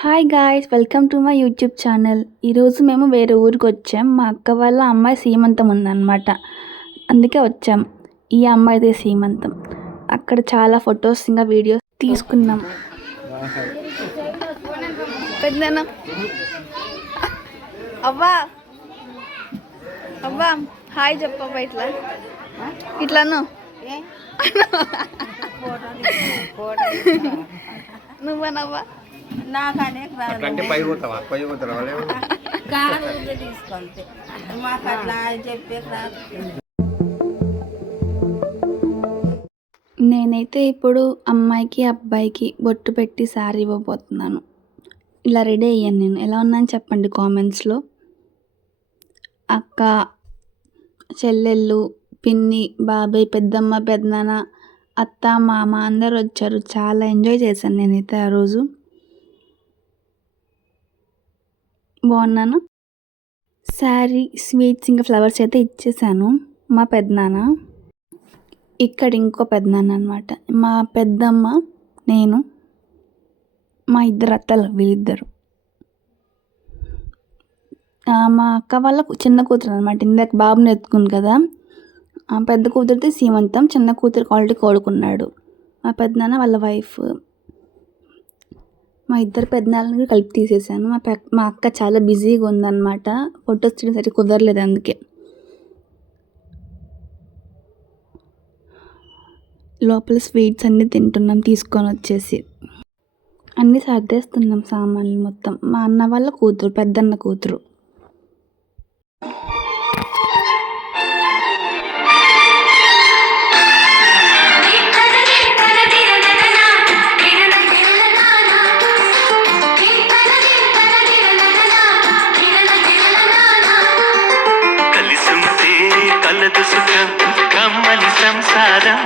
Hi guys, welcome to my YouTube channel. ఈరోజు మేము వేరే ఊరికి వచ్చాం. మా అక్క వాళ్ళ అమ్మాయి సీమంతం ఉందన్నమాట, అందుకే వచ్చాం. ఈ అమ్మాయిదే సీమంతం. అక్కడ చాలా ఫొటోస్ ఇంకా వీడియోస్ తీసుకున్నాం. పెద్దనా అవ్వా అవ్వా హాయ్ చెప్పవ్వా, ఇట్లాను నువ్వనవ్వా నాకంటే పై పోతావా తీసుకుంటే మాకు అట్లా చెప్పే నేనైతే ఇప్పుడు అమ్మాయికి అబ్బాయికి బొట్టు పెట్టి శారీ ఇవ్వబోతున్నాను. ఇలా రెడీ అయ్యాను నేను. ఎలా ఉన్నాను చెప్పండి కామెంట్స్లో. అక్క, చెల్లెళ్ళు, పిన్ని, బాబాయ్, పెద్దమ్మ, పెద్దనాన్న, అత్త, మామ అందరు వచ్చారు. చాలా ఎంజాయ్ చేశాను నేనైతే ఆ రోజు. బాగున్నాను. శారీ, స్వీట్స్ ఇంకా ఫ్లవర్స్ అయితే ఇచ్చేసాను. మా పెద్దనాన్న, ఇక్కడ ఇంకో పెద్దనాన్న అనమాట, మా పెద్దమ్మ, నేను, మా ఇద్దరు అత్తలు వీళ్ళిద్దరు. మా అక్క వాళ్ళ చిన్న కూతురు అనమాట. ఇందాక బాబుని ఎత్తుకుంది కదా, పెద్ద కూతురిది సీమంతం, చిన్న కూతురికి ఆల్రెడీ కోడుకున్నాడు. మా పెద్దనాన్న వాళ్ళ వైఫ్. మా ఇద్దరు పెద్దనాన్నని కలిపి తీసేసాను. మా అక్క చాలా బిజీగా ఉందన్నమాట, ఫొటోస్ తీయడం సరిగ్గా కుదరలేదు. అందుకే లోపల స్వీట్స్ అన్నీ తింటున్నాం తీసుకొని వచ్చేసి. అన్నీ సర్దేస్తున్నాం సామాన్లు మొత్తం. మా అన్న వాళ్ళ కూతురు, పెద్దన్న కూతురు. కలిసుంటే కలదు సుఖం కమ్మని సంసారం.